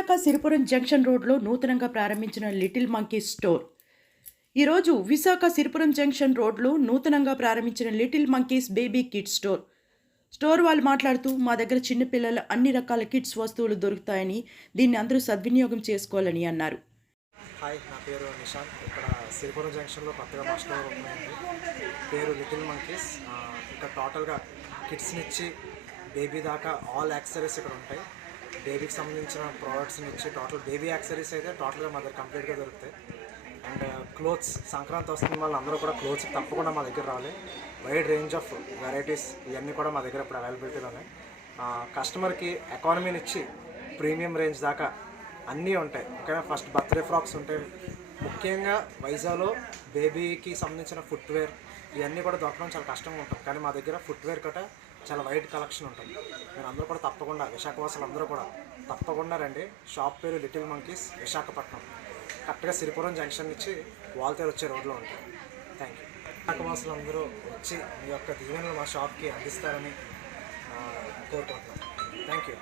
Visakha Siripuram junction రోడ్లో నూతనంగా ప్రారంభించిన లిటిల్ మంకీస్ స్టోర్. ఈరోజు విశాఖ సిరిపురం జంక్షన్ రోడ్లో నూతనంగా ప్రారంభించిన little monkeys baby kids store వాళ్ళు మాట్లాడుతూ, మా దగ్గర చిన్నపిల్లల అన్ని రకాల కిడ్స్ వస్తువులు దొరుకుతాయని, దీన్ని అందరూ సద్వినియోగం చేసుకోవాలని అన్నారు. హాయ్, నా పేరు నిశాంత్. ఇక్కడ సిరిపురం జంక్షన్లో కొత్తగా మా స్టోర్ ఓపెన్ అయింది. పేరు లిటిల్ మంకీస్. ఇక్కడ టోటల్గా కిడ్స్ నుంచి బేబీ దాకా ఆల్ యాక్సెసరీస్ ఇక్కడ ఉంటాయి. బేబీకి సంబంధించిన ప్రోడక్ట్స్ నుంచి టోటల్ బేబీ యాక్సెసరీస్ అయితే టోటల్గా మా దగ్గర కంప్లీట్గా దొరుకుతాయి. అండ్ క్లోత్స్, సంక్రాంతి వస్తున్న వాళ్ళు అందరూ కూడా క్లోత్స్ తప్పకుండా మా దగ్గర రావాలి. వైడ్ రేంజ్ ఆఫ్ వెరైటీస్ ఇవన్నీ కూడా మా దగ్గర ఇప్పుడు అవైలబిలిటీలో ఉన్నాయి. కస్టమర్కి ఎకానమీ నుంచి ప్రీమియం రేంజ్ దాకా అన్నీ ఉంటాయి. ఓకేనా. ఫస్ట్ బర్త్డే ఫ్రాక్స్ ఉంటాయి. ముఖ్యంగా వైజాగ్లో బేబీకి సంబంధించిన ఫుట్వేర్ ఇవన్నీ కూడా దొరకడం చాలా కష్టంగా ఉంటుంది. కానీ మా దగ్గర ఫుట్వేర్ కట్ట చాలా వైడ్ కలెక్షన్ ఉంటుంది. మీరు అందరూ కూడా తప్పకుండా, విశాఖవాసులు అందరూ కూడా తప్పకుండా రండి. షాప్ పేరు లిటిల్ మంకీస్, విశాఖపట్నం. కరెక్ట్గా సిరిపురం జంక్షన్ నుంచి వాల్తేరు వచ్చే రోడ్లో ఉంటుంది. Thank you. విశాఖవాసులు అందరూ వచ్చి మీ యొక్క దీవెనలు మా షాప్కి అందిస్తారని కోరుకుంటున్నాను. Thank you.